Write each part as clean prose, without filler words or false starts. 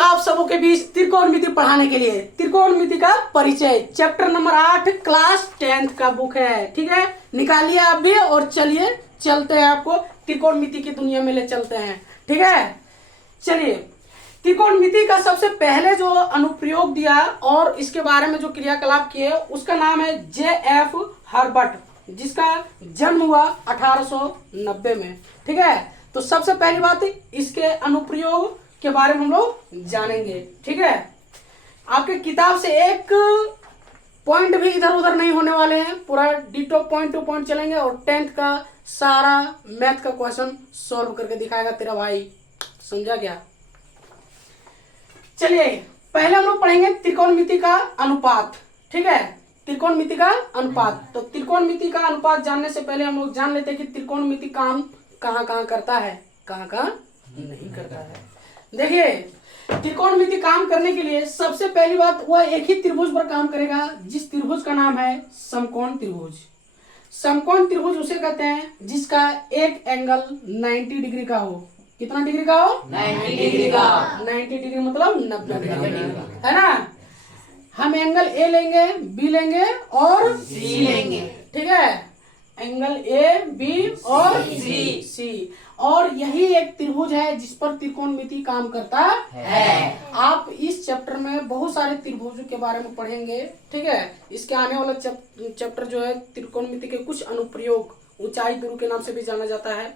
आप सबों के बीच त्रिकोणमिति पढ़ाने के लिए त्रिकोणमिति का परिचय चैप्टर नंबर 8 क्लास 10th का बुक है। ठीक है, निकालिए आप भी और चलिए चलते हैं, आपको त्रिकोणमिति की दुनिया में ले चलते हैं। ठीक है, चलिए त्रिकोणमिति का सबसे पहले जो अनुप्रयोग दिया और इसके बारे में जो क्रियाकलाप किए उसका नाम है J.F. हर्बर्ट, जिसका जन्म हुआ 1890 में। ठीक है, तो सबसे पहली बात इसके अनुप्रयोग के बारे में हम लोग जानेंगे। ठीक है, आपके किताब से एक पॉइंट भी इधर उधर नहीं होने वाले हैं, पूरा डिटो पॉइंट टू पॉइंट चलेंगे और 10th का सारा मैथ का क्वेश्चन सॉल्व करके दिखाएगा तेरा भाई। समझा क्या? चलिए पहले हम लोग पढ़ेंगे त्रिकोणमिति का अनुपात। ठीक है, त्रिकोणमिति का अनुपात। तो त्रिकोणमिति का अनुपात जानने से पहले हम लोग जान लेते हैं कि त्रिकोणमिति काम कहाँ कहाँ करता है, कहाँ कहाँ नहीं करता है। देखिए त्रिकोणमिति काम करने के लिए सबसे पहली बात वह एक ही त्रिभुज पर काम करेगा, जिस त्रिभुज का नाम है समकोण त्रिभुज। समकोण त्रिभुज उसे कहते हैं जिसका एक एंगल 90 डिग्री का हो। कितना डिग्री का हो? 90 डिग्री का। 90 डिग्री मतलब 90 डिग्री, है ना। हम एंगल ए लेंगे, बी लेंगे और सी लेंगे। ठीक है, एंगल ए बी और सी और यही एक त्रिभुज है जिस पर त्रिकोणमिति काम करता है। आप इस चैप्टर में बहुत सारे त्रिभुजों के बारे में पढ़ेंगे। ठीक है, इसके आने वाला चैप्टर जो है त्रिकोणमिति के कुछ अनुप्रयोग, ऊंचाई दूरी के नाम से भी जाना जाता है।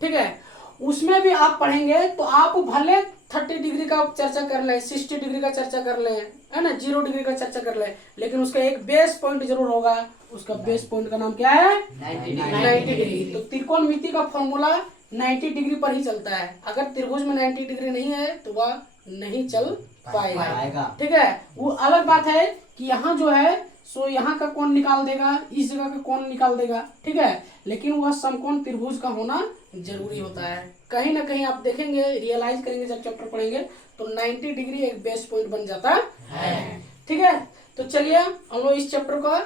ठीक है, उसमें भी आप पढ़ेंगे। तो आप भले 30 डिग्री का चर्चा कर लें, 60 डिग्री का चर्चा कर लें, है ना, 0 डिग्री का चर्चा कर लें, लेकिन उसका एक बेस पॉइंट जरूर होगा। उसका बेस पॉइंट का नाम क्या है? 90 डिग्री। तो त्रिकोणमिति का फॉर्मूला 90 डिग्री पर ही चलता है। अगर त्रिभुज में 90 डिग्री नहीं है तो वह नहीं चल पाएगा। ठीक है, वो अलग बात है कि यहाँ जो है सो यहाँ का कोण निकाल देगा, इस जगह का कोण निकाल देगा। ठीक है, लेकिन वह समकोण त्रिभुज का होना जरूरी होता है। कहीं ना कहीं आप देखेंगे, रियलाइज करेंगे जब चैप्टर पढ़ेंगे तो 90 डिग्री एक बेस पॉइंट बन जाता है। ठीक है, तो चलिए हम लोग इस चैप्टर का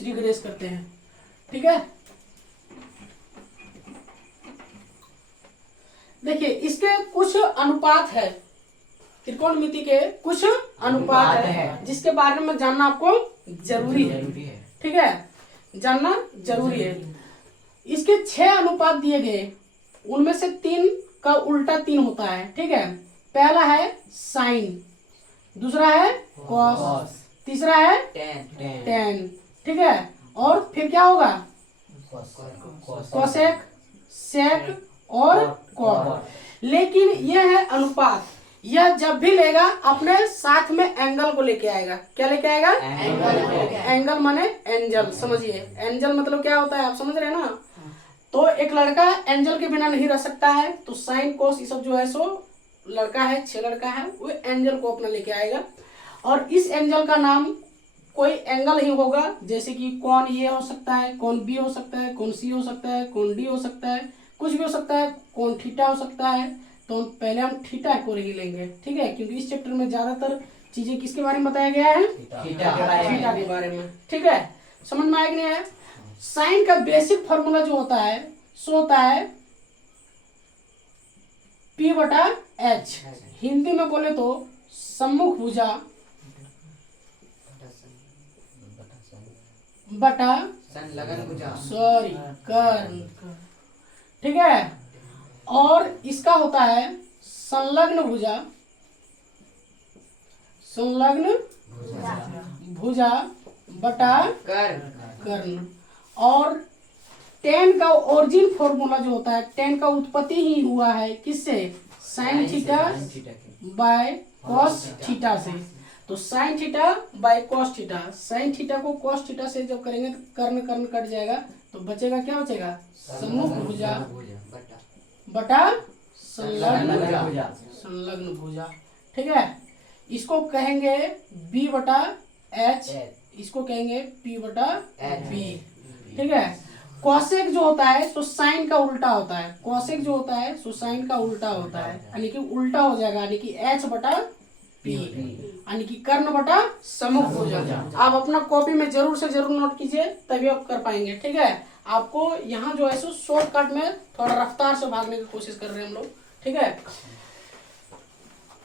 रिग्रेस करते हैं। ठीक है, देखिए इसके कुछ अनुपात है, त्रिकोणमिति के कुछ अनुपात है जिसके बारे में जानना आपको जरूरी है। ठीक है, जानना जरूरी है। इसके 6 अनुपात दिए गए, उनमें से 3 का उल्टा 3 होता है। ठीक है, पहला है साइन, दूसरा है कॉस, तीसरा है टेन। ठीक है, और फिर क्या होगा? कोसेक, सेक और कॉट। लेकिन यह है अनुपात, यह जब भी लेगा अपने साथ में एंगल को लेके आएगा। क्या लेके आएगा? एंगल माने एंजल। समझिए एंजल मतलब क्या होता है, आप समझ रहे हैं ना। तो एक लड़का एंजल के बिना नहीं रह सकता है, तो साइन कोस ये सब जो है सो लड़का है, 6 लड़का है, वो एंजल को अपना लेके आएगा। और इस एंजल का नाम कोई एंगल ही होगा, जैसे कि कौन ये हो सकता है, कौन बी हो सकता है, कौन सी हो सकता है, कौन डी हो सकता है, कुछ भी हो सकता है, कौन थीटा हो सकता है। तो पहले हम थीटा को ही लेंगे। ठीक है, क्योंकि इस चैप्टर में ज्यादातर चीजें किसके बारे में बताया गया है? थीटा के बारे में। ठीक है, समझ में आया कि नहीं आया? साइन का बेसिक फॉर्मूला जो होता है सो होता है P/H। हिंदी में बोले तो सम्मुख भुजा बटा सॉरी कर्ण। ठीक है, और इसका होता है संलग्न भुजा, संलग्न भुजा बटा कर्ण। और टेन का ओरिजिन फॉर्मूला जो होता है, टेन का उत्पत्ति ही हुआ है किससे? Sine theta by cos theta से। तो sine theta by cos theta, sine theta को कॉस थीटा से जब करेंगे तो कर्ण कर्ण कट जाएगा, तो बचेगा क्या बचेगा? सम्मुख भुजा बटा संलग्न भुजा। ठीक है, इसको कहेंगे B/H, इसको कहेंगे P/B। ठीक है, कोसेक जो होता है तो साइन का उल्टा होता है, कोसेक जो होता है तो साइन का उल्टा होता है, यानी कि उल्टा हो जाएगा, यानी कि H/P, यानी कि कर्ण बटा सम्मुख भुजा। आप अपना कॉपी में जरूर से जरूर नोट कीजिए, तभी आप कर पाएंगे। ठीक है, आपको यहाँ जो है सो शॉर्टकट में थोड़ा रफ्तार से भागने की कोशिश कर रहे हैं हम लोग। ठीक है,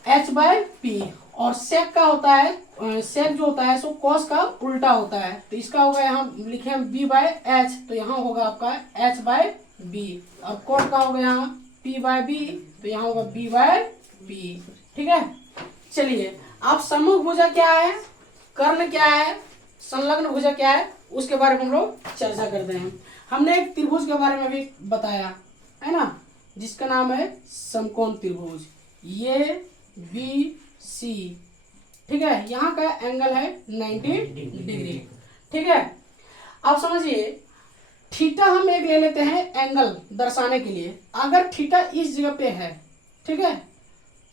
h/p। और सेक का होता है, सेक जो होता है सो कॉस का उल्टा होता है, तो इसका होगा यहाँ लिखे हम b/h, तो यहाँ होगा आपका h/b। और कॉट का होगा यहाँ p/b, तो यहाँ होगा b/p। ठीक है, चलिए आप सम्मुख भुजा क्या है, कर्ण क्या है, संलग्न भुजा क्या है, उसके बारे में हम लोग चर्चा करते हैं। हमने एक त्रिभुज के बारे में भी बताया है ना, जिसका नाम है समकोण त्रिभुज, ये बी सी। ठीक है, यहाँ का एंगल है 90 डिग्री। ठीक है, आप समझिए थीटा हम एक ले लेते हैं एंगल दर्शाने के लिए। अगर थीटा इस जगह पे है, ठीक है,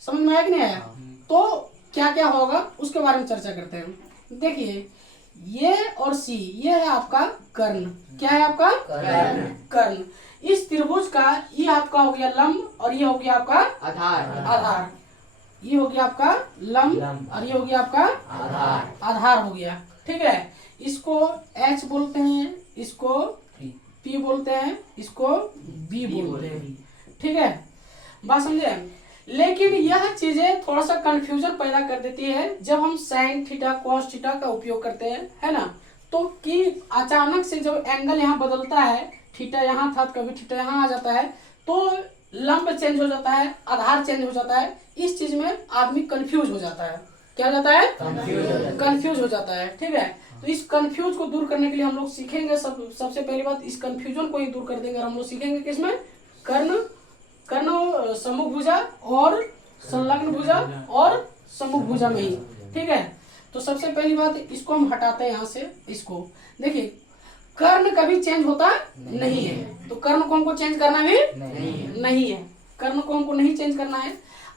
समझ में आया कि नहीं आया, तो क्या क्या होगा उसके बारे में चर्चा करते हैं। देखिए ये और सी, ये है आपका कर्ण। क्या है आपका कर्ण। इस त्रिभुज का ये आपका हो गया लंब और ये हो गया आपका आधार। ये हो गया आपका लंब और ये हो गया आपका आधार हो गया। ठीक है, इसको H बोलते हैं, इसको P बोलते हैं, इसको B बोलते हैं। ठीक है, बात समझे। लेकिन यह चीजें थोड़ा सा कंफ्यूजन पैदा कर देती है जब हम साइन थीटा कॉस थीटा का उपयोग करते हैं, है ना। तो कि अचानक से जब एंगल यहाँ बदलता है, थीटा यहाँ था कभी थीटा यहाँ आ जाता है, तो लंब चेंज हो जाता है, आधार चेंज हो जाता है। इस चीज में आदमी कंफ्यूज हो जाता है। क्या हो जाता है? कंफ्यूज हो जाता है। ठीक है, तो इस कंफ्यूज को दूर करने के लिए हम लोग सीखेंगे सबसे पहली बात, इस कंफ्यूजन को ही दूर कर देंगे। हम लोग सीखेंगे किसमें, कर्ण सम्मुख भुजा और संलग्न भुजा और सम्मुख भुजा में ही। ठीक है, तो सबसे पहली बात इसको हम हटाते हैं यहाँ से। इसको देखिए, कर्ण कभी चेंज होता नहीं है, तो कर्ण को हमको चेंज करना भी नहीं है। कर्ण को हमको नहीं चेंज करना है।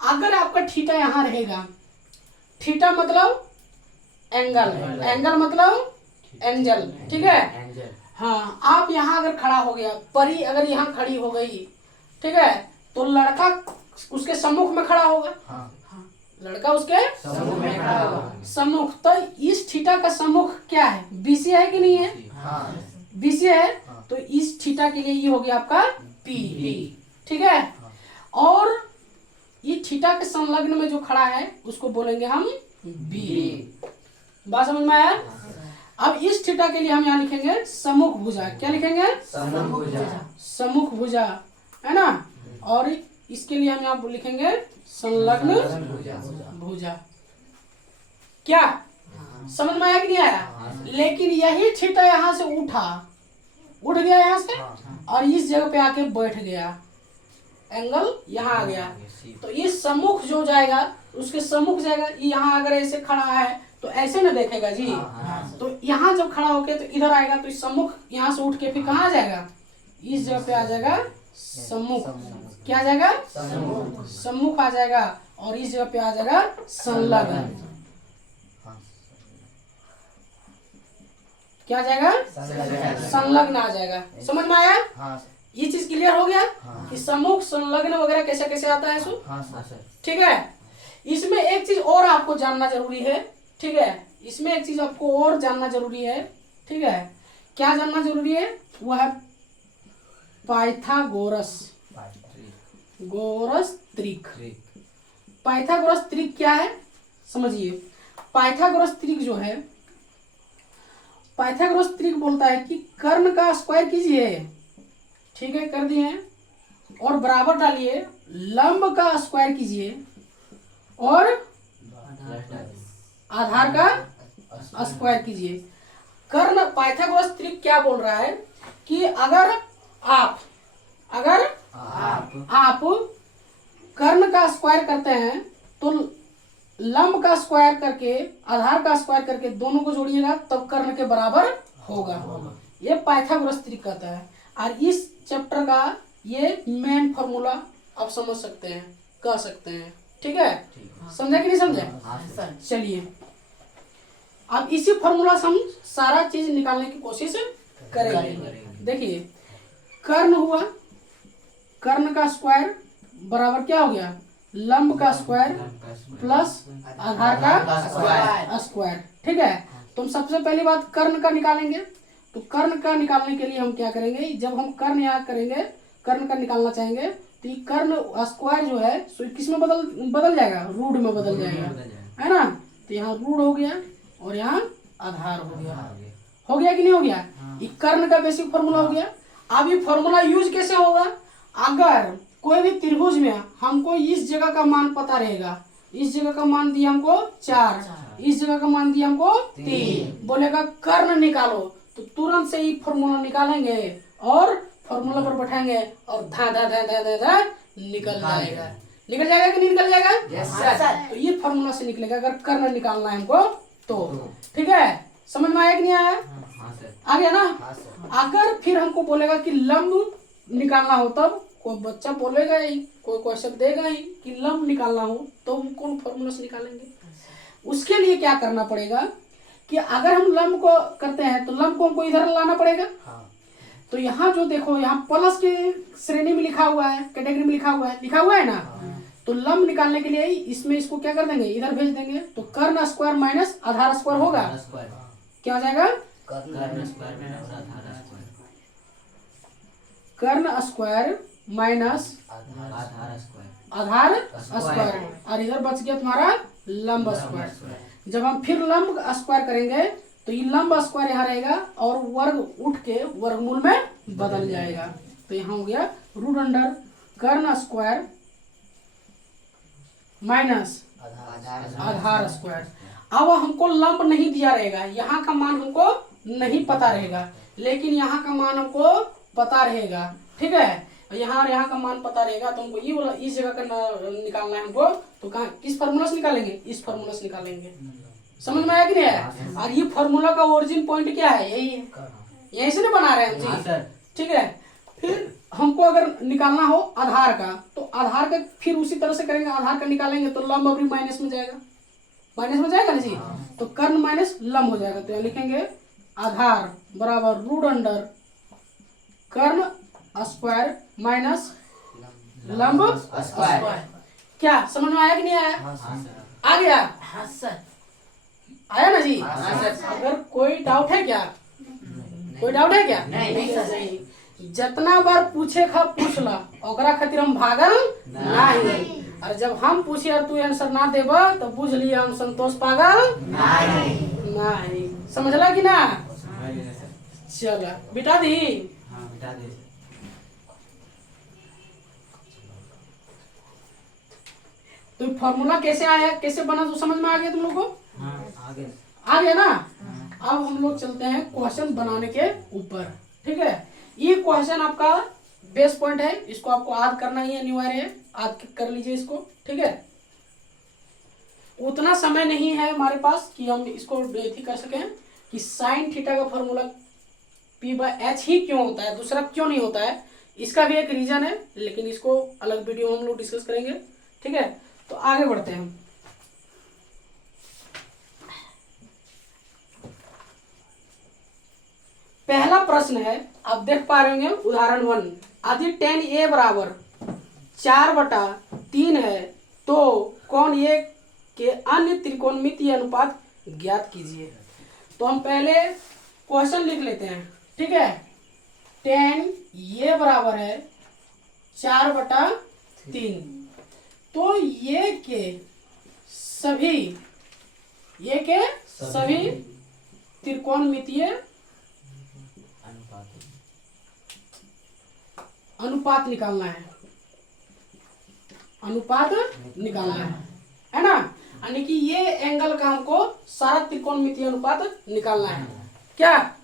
अगर आपका थीटा यहाँ रहेगा, थीटा मतलब एंगल, एंगल मतलब एंजल। ठीक है, हाँ, आप यहाँ अगर खड़ा हो गया, परी अगर यहाँ खड़ी हो गई, ठीक है, तो लड़का उसके सम्मुख में खड़ा होगा। हाँ, लड़का उसके सम्मुख में खड़ा होगा। सम्मुख, तो इस थीटा का सम्मुख क्या है, बीसी है कि नहीं है? बीसी है, तो इस थीटा के लिए ये हो गया आपका पी। ठीक है, और ये थीटा के संलग्न में जो खड़ा है उसको बोलेंगे हम बी। बात समझ में आया? अब इस थीटा के लिए हम यहाँ लिखेंगे सम्मुख भुजा। क्या लिखेंगे? सम्मुख भुजा, है ना। और इसके लिए हम यहाँ लिखेंगे संलग्न भुजा। क्या समझ में आया कि नहीं आया? लेकिन यही थीटा यहाँ से उठ गया यहाँ से, और इस जगह पे आके बैठ गया, एंगल यहाँ आ गया। तो ये सम्मुख जो जाएगा, उसके सम्मुख जाएगा। ये यहाँ अगर ऐसे खड़ा है तो ऐसे न देखेगा जी, तो यहाँ जब खड़ा होके तो इधर आएगा, तो इस सम्मुख यहाँ से उठ के फिर कहाँ आ जाएगा, इस जगह पे आ जाएगा सम्मुख। क्या आ जाएगा? सम्मुख आ जाएगा, और इस जगह पे आ जाएगा संलग्न। क्या आ जाएगा? संलग्न आ जाएगा। समझ में आया? ये चीज क्लियर हो गया कि सम्मुख संलग्न वगैरह कैसे कैसे आता है सो। ठीक है, इसमें एक चीज और आपको जानना जरूरी है। ठीक है, इसमें एक चीज आपको और जानना जरूरी है। ठीक है, क्या जानना जरूरी है? वह है पाइथागोरस त्रिक। पाइथागोरस त्रिक क्या है समझिए। पाइथागोरस त्रिक जो है, पाइथागोरस त्रिक बोलता है कि कर्ण का स्क्वायर कीजिए। ठीक है, कर दिए, और बराबर डालिए, लंब का स्क्वायर कीजिए और आधार का स्क्वायर कीजिए। कर्ण पाइथागोरस त्रिक क्या बोल रहा है कि अगर आप कर्ण का स्क्वायर करते हैं तो लंब का स्क्वायर करके आधार का स्क्वायर करके दोनों को जोड़िएगा तब कर्ण के बराबर होगा। ये पाइथागोरस त्रिक कहता है। और इस चैप्टर का ये मेन फॉर्मूला आप समझ सकते हैं, कह सकते हैं। ठीक है, समझे कि नहीं समझे? चलिए, अब इसी फॉर्मूला से हम सारा चीज निकालने की कोशिश करेंगे। देखिए, कर्ण हुआ, कर्ण का स्क्वायर बराबर क्या हो गया, लंब का स्क्वायर प्लस आधार का स्क्वायर। ठीक है, तो हम सबसे पहली बात कर्ण का निकालेंगे। तो कर्ण का निकालने के लिए हम क्या करेंगे, जब हम कर्ण यहाँ करेंगे, कर्ण का निकालना चाहेंगे तो ये कर्ण स्क्वायर जो है सो किस में बदल जाएगा, रूट में बदल जाएगा, है ना। तो यहाँ रूट हो गया और यहाँ आधार हो गया कि नहीं हो गया। ये कर्ण का बेसिक फॉर्मूला हो गया। अब ये फॉर्मूला यूज कैसे होगा, अगर कोई भी त्रिभुज में हमको इस जगह का मान पता रहेगा, इस जगह का मान दिया हमको 4, इस जगह का मान दिया हमको 3, बोलेगा कर्ण निकालो, तो तुरंत से ही फॉर्मूला निकालेंगे और फॉर्मूला पर बैठाएंगे और धा धा धा धा धा धा निकल जाएगा कि नहीं निकल जाएगा। Yes sir. तो ये फॉर्मूला से निकलेगा अगर कर्ण निकालना है हमको तो। ठीक है, समझ में आया कि नहीं आया, आ गया ना। अगर फिर हमको बोलेगा कि लंब निकालना हो, तब कोई बच्चा बोलेगा ही, कोई क्वेश्चन देगा ही कि लंब निकालना हो, तो हम कौन फॉर्मूला से निकालेंगे। उसके लिए क्या करना पड़ेगा कि अगर हम लंब को करते हैं तो लंब को हमको इधर लाना पड़ेगा। तो यहाँ जो देखो, यहाँ प्लस के श्रेणी में लिखा हुआ है, कैटेगरी में लिखा हुआ है ना। तो लंब निकालने के लिए इसमें इसको क्या कर देंगे, इधर भेज देंगे, तो कर्ण स्क्वायर माइनस आधार स्क्वायर होगा, क्या हो जाएगा, कर्ण स्क्वायर माइनस आधार स्क्वायर, और इधर बच गया तुम्हारा लंब स्क्वायर। जब हम फिर लंब स्क्वायर करेंगे तो ये लंब स्क्वायर यहाँ रहेगा और वर्ग उठ के वर्गमूल में बदल जाएगा। तो यहाँ हो गया रूट अंडर कर्ण स्क्वायर माइनस आधार स्क्वायर। अब हमको लंब नहीं दिया रहेगा, यहाँ का मान हमको नहीं पता रहेगा, लेकिन यहाँ का मान हमको पता रहेगा। ठीक है, यहाँ और यहाँ का मान पता रहेगा, तो हमको ये वाला इस जगह का निकालना है हमको, तो कहाँ किस फार्मूला से निकालेंगे, इस फार्मूला से निकालेंगे। समझ में आया कि नहीं आया। और ये फार्मूला का ओरिजिन पॉइंट क्या है, यही है, यहीं से नहीं बना रहे हैं हम। ठीक है, फिर हमको अगर निकालना हो आधार का, तो आधार का फिर उसी तरह से करेंगे, आधार का निकालेंगे तो लंब अभी माइनस में जाएगा ना जी। तो कर्ण माइनस लंब हो जाएगा, तो यहाँ लिखेंगे आधार बराबर रूट अंडर कर्ण स्क्वायर माइनस लंब स्क्वायर। क्या समझ में आया कि नहीं आया, आ गया। हाँ सर, आया ना जी। सर। अगर कोई डाउट है क्या, कोई डाउट है क्या, नहीं सर। जितना बार पूछे खा पूछ ला, ओकरा खातिर हम भागल नहीं। और जब हम पूछे और तू आंसर ना देबा तो बुझ लिया हम संतोष पागल नहीं। समझला कि ना, चला बिटा दी। तो फॉर्मूला कैसे आया, कैसे बना, तो समझ में आ गया तुम लोग को, आ गया ना। अब हम लोग चलते हैं क्वेश्चन बनाने के ऊपर। ठीक है, ये क्वेश्चन आपका बेस पॉइंट है, इसको आपको याद करना ही अनिवार्य है, याद कर लीजिए इसको। ठीक है, उतना समय नहीं है हमारे पास कि हम इसको कर सकें कि साइन थीटा का फॉर्मूला P/H ही क्यों होता है, दूसरा क्यों नहीं होता है। इसका भी एक रीजन है, लेकिन इसको अलग वीडियो में हम लोग डिस्कस करेंगे। ठीक है, तो आगे बढ़ते हैं। पहला प्रश्न है, आप देख पा रहे होंगे उदाहरण 1, यदि tan A बराबर 4/3 है तो कोण A के अन्य त्रिकोणमितीय अनुपात ज्ञात कीजिए। तो हम पहले क्वेश्चन लिख लेते हैं। ठीक है, tan A बराबर है 4/3, तो ये के सभी त्रिकोणमितीय अनुपात निकालना है, है ना। यानी कि ये एंगल का हमको सारा त्रिकोणमितीय अनुपात निकालना है। क्या,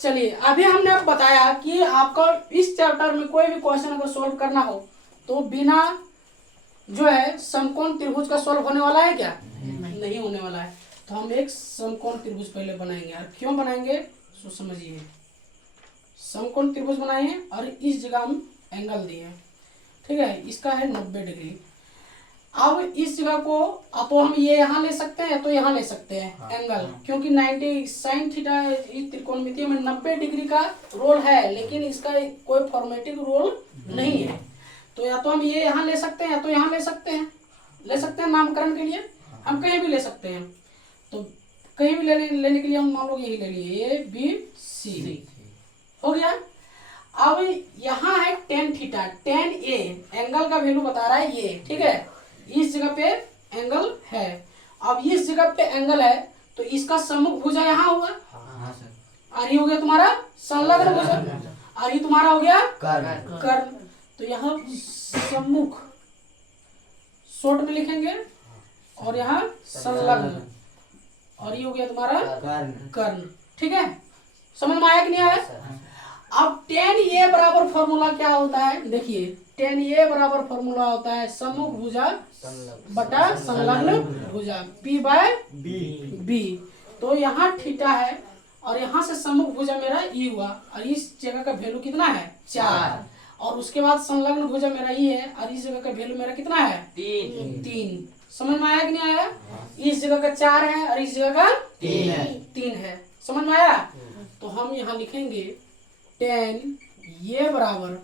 चलिए अभी हमने बताया कि आपका इस चैप्टर में कोई भी क्वेश्चन अगर सोल्व करना हो तो बिना जो है समकोण त्रिभुज का सोल्व होने वाला है क्या, नहीं होने वाला है। तो हम एक समकोण त्रिभुज पहले बनाएंगे, और क्यों बनाएंगे सो समझिए। समकोण त्रिभुज बनाए और इस जगह हम एंगल दिए। ठीक है, इसका है 90 डिग्री। अब इस जगह को तो हम ये यहाँ ले सकते हैं, तो यहाँ ले सकते हैं एंगल, क्योंकि 90 साइन थीटा त्रिकोणमितीय में 90 डिग्री का रोल है, लेकिन इसका कोई फॉर्मेटिव रोल नहीं है। तो या तो हम ये यहाँ ले सकते हैं या तो यहाँ ले सकते हैं नामकरण के लिए हम कहीं भी ले सकते हैं। तो कहीं भी लेने के लिए हम मान लो यही ले लिए A B C हो गया। अब यहाँ है tan theta, ten A angle का वैल्यू बता रहा है ये, ठीक है। इस जगह पे एंगल है, अब इस जगह पे एंगल है तो इसका सम्मुख भुजा यहाँ होगा, और ये हो गया तुम्हारा संलग्न भुजा, और ये तुम्हारा हो गया कर्ण। तो यहाँ सम्मुख शॉर्ट में लिखेंगे और यहाँ संलग्न, और ये हो गया तुम्हारा कर्ण, ठीक है। समझ में आया कि नहीं आया? अब टेन ए बराबर फॉर्मूला क्या होता है, देखिए टेन ए बराबर फॉर्मूला होता है सम्मुख भुजा बटा संलग्न भुजा, पी बाय बी। तो यहाँ थीटा है और यहाँ से सम्मुख भुजा मेरा ई हुआ, और इस जगह का वैल्यू कितना है 4, और उसके बाद संलग्न भुजा मेरा ई है, और इस जगह का वैल्यू मेरा कितना है 3। समझ में आया कि नहीं आया? इस जगह का 4 है और इस जगह का 3 है। समझ में आया? तो हम यहाँ लिखेंगे टेन ये बराबर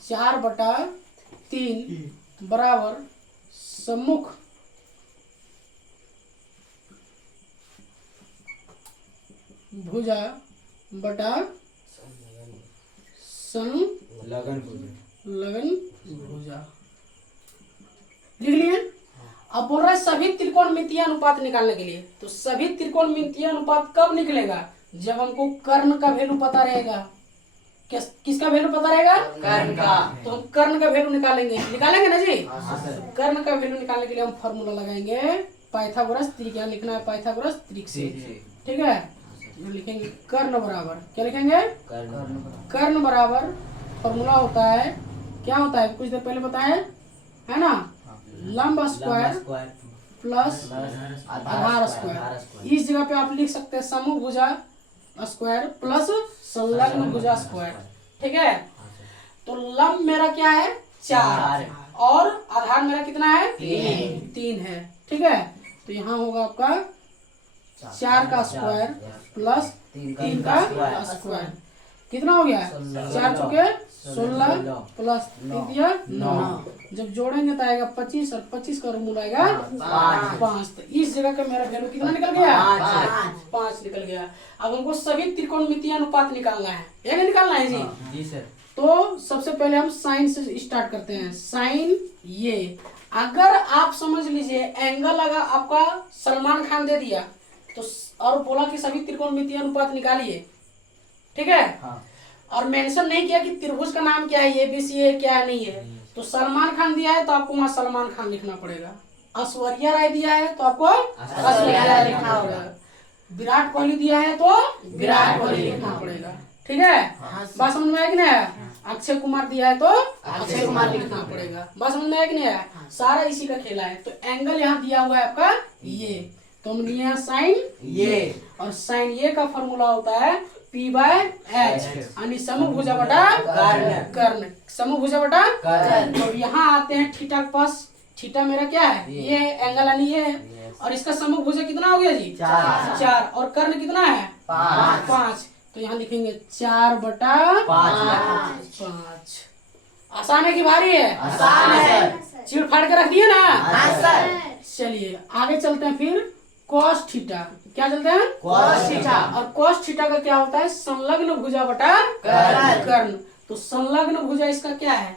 4/3 बराबर सम्मुख भुजा बटा संलग्न भुजा, लिख लिए। अब बोल रहा है सभी त्रिकोणमितीय अनुपात निकालने के लिए, तो सभी त्रिकोणमितीय अनुपात कब निकलेगा, जब हमको कर्ण का वैल्यू पता रहेगा। किसका वैल्यू पता रहेगा? कर्ण का। तो हम कर्ण का वैल्यू निकालेंगे ना जी। कर्ण का वैल्यू निकालने के लिए हम फॉर्मूला लगाएंगे पाइथागोरस त्रिक, यहाँ लिखना है पाइथागोरस त्रिक से, ठीक है। ये लिखेंगे कर्ण बराबर, क्या लिखेंगे? कर्ण बराबर फॉर्मूला होता है, क्या होता है कुछ देर पहले बताया है ना, लंब स्क्वायर प्लस आधार स्क्वायर। इस जगह पे आप लिख सकते हैं समूह भुजा स्क्वायर प्लस संलग्न भुजा स्क्वायर, ठीक है। तो लंब मेरा क्या है 4 और आधार मेरा कितना है 3 है, ठीक है। तो यहाँ होगा आपका 4 का स्क्वायर प्लस 3 का स्क्वायर, कितना हो गया 4 चौके 16 प्लस 9। जब जोड़ेंगे तो आएगा 25 और 25 का रूल आएगा 5। तो इस जगह का मेरा वैल्यू कितना निकल गया 5 निकल गया। अब हमको सभी त्रिकोणमितीय अनुपात निकालना है, ये नहीं निकालना है जी सर। तो सबसे पहले हम साइन से स्टार्ट करते हैं। साइन ये अगर आप समझ लीजिए एंगल अगर आपका सलमान खान दे दिया तो और बोला कि सभी त्रिकोणमितीय अनुपात निकालिए, ठीक है। और मेंशन नहीं किया कि त्रिभुज का नाम क्या है, ABC है क्या नहीं है, तो सलमान खान दिया है तो आपको वहां सलमान खान लिखना पड़ेगा। ऐश्वर्या राय दिया है तो आपको ऐश्वर्या राय लिखना पड़ेगा। विराट कोहली दिया है तो विराट कोहली लिखना पड़ेगा, ठीक है। बात समझ में आया कि नहीं आया? अक्षय कुमार दिया है तो अक्षय कुमार लिखना पड़ेगा। बात समझ में आया कि नहीं आया? सारा इसी का खेला है। तो एंगल यहाँ दिया हुआ है आपका ये, तो हम लिए साइन ये, और साइन ये का फॉर्मूला होता है P/H, यानी समूह भुजा बटा कर्ण, समूह भुजा बटा कर्ण। तो यहाँ आते हैं थीटा के पास, थीटा मेरा क्या है ये एंगल यानी ये है, और इसका समूह भुजा कितना हो गया जी 4, और कर्ण कितना है 5। तो यहाँ लिखेंगे 4/5। आसान है कि भारी है? आसान है। चिड़ फाड़ के रख दिए ना। चलिए आगे चलते हैं फिर cos थीटा, क्या चलते हैं cos थीटा। और cos थीटा का क्या होता है संलग्न भुजा बटा कर्ण। तो संलग्न भुजा इसका क्या है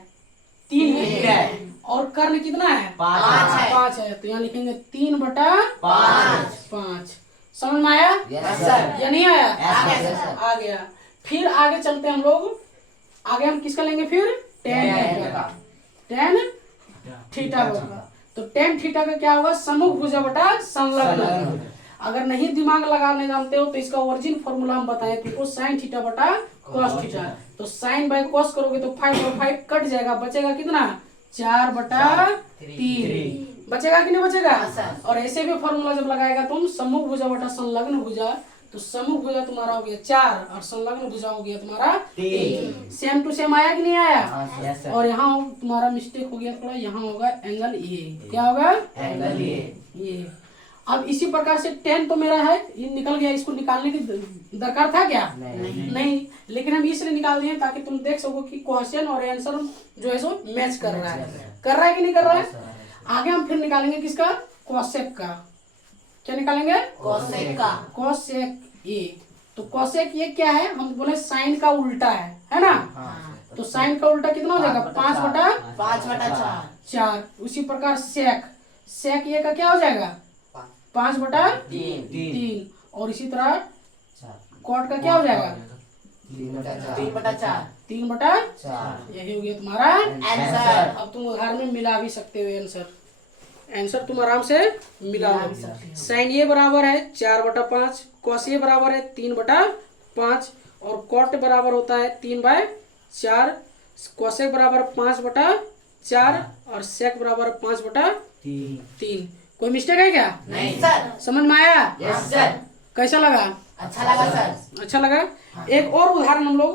3 है, और कर्ण कितना है 5 है। तो यहाँ लिखेंगे 3/5। समझ में आया या नहीं आया? आ गया। फिर आगे चलते हैं हम लोग, आगे हम किसका लेंगे फिर टेन थीटा होगा। तो टेन थीटा का क्या होगा समूह भुजा बटा संलग्न। अगर नहीं दिमाग लगाने जानते हो तो इसका ओरिजिन फॉर्मूला हम बताएं तुमको, साइन थीटा बटा कॉस थीटा। तो साइन बाय कॉस करोगे तो 5 और 5 कट जाएगा, बचेगा कितना 4/3 बचेगा कि नहीं बचेगा? और ऐसे भी फॉर्मूला जब लगाएगा तुम समूह भुजा बटा संलग्न भुजा, तो समूह भुजा तुम्हारा हो गया 4 और संलग्न भुजा हो गया तुम्हारा 3। सेम टू सेम आया कि नहीं आया? और यहाँ तुम्हारा मिस्टेक हो गया थोड़ा, यहाँ होगा एंगल ये, क्या होगा एंगल ये। अब इसी प्रकार से 10 तो मेरा है ये निकल गया, इसको निकालने की दरकार था क्या? नहीं, लेकिन हम इसलिए निकाल दिए ताकि तुम देख सको कि क्वेश्चन और आंसर जो है सो मैच कर रहा है कि नहीं कर रहा है। आगे हम फिर निकालेंगे किसका कोसेक का, क्या निकालेंगे कोसेक का। कोसेक ए, तो कोसेक ये क्या है, हम बोले साइन का उल्टा है ना। तो साइन का उल्टा कितना हो जाएगा, 5/4। 5/4 उसी प्रकार सेक ये का क्या हो जाएगा, 5/3। और इसी तरह कॉट का क्या हो जाएगा, 3/4 3/4। यही हो गया तुम्हारा आंसर। अब तुम उदाहरण में मिला भी सकते हो आंसर तुम आराम से मिला भी सकते हो। साइन ये बराबर है 4/5, कॉस ये बराबर है 3/5 और कॉट बराबर होता है 3/4, कोसेक बराबर 5/4 और सेक बराबर 5/3। कोई मिस्टेक है क्या, नहीं सर। समझ में आया, यस सर। कैसा लगा, अच्छा लगा सर। अच्छा लगा। एक और उदाहरण हम लोग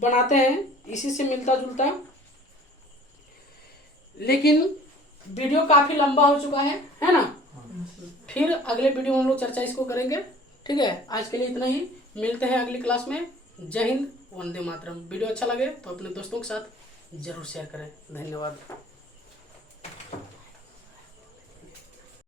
बनाते हैं इसी से मिलता जुलता, लेकिन वीडियो काफी लंबा हो चुका है ना। फिर अगले वीडियो में हम लोग चर्चा इसको करेंगे, ठीक है। आज के लिए इतना ही, मिलते हैं अगली क्लास में। जय हिंद, वंदे मातरम। वीडियो अच्छा लगे तो अपने दोस्तों के साथ जरूर शेयर करें। धन्यवाद।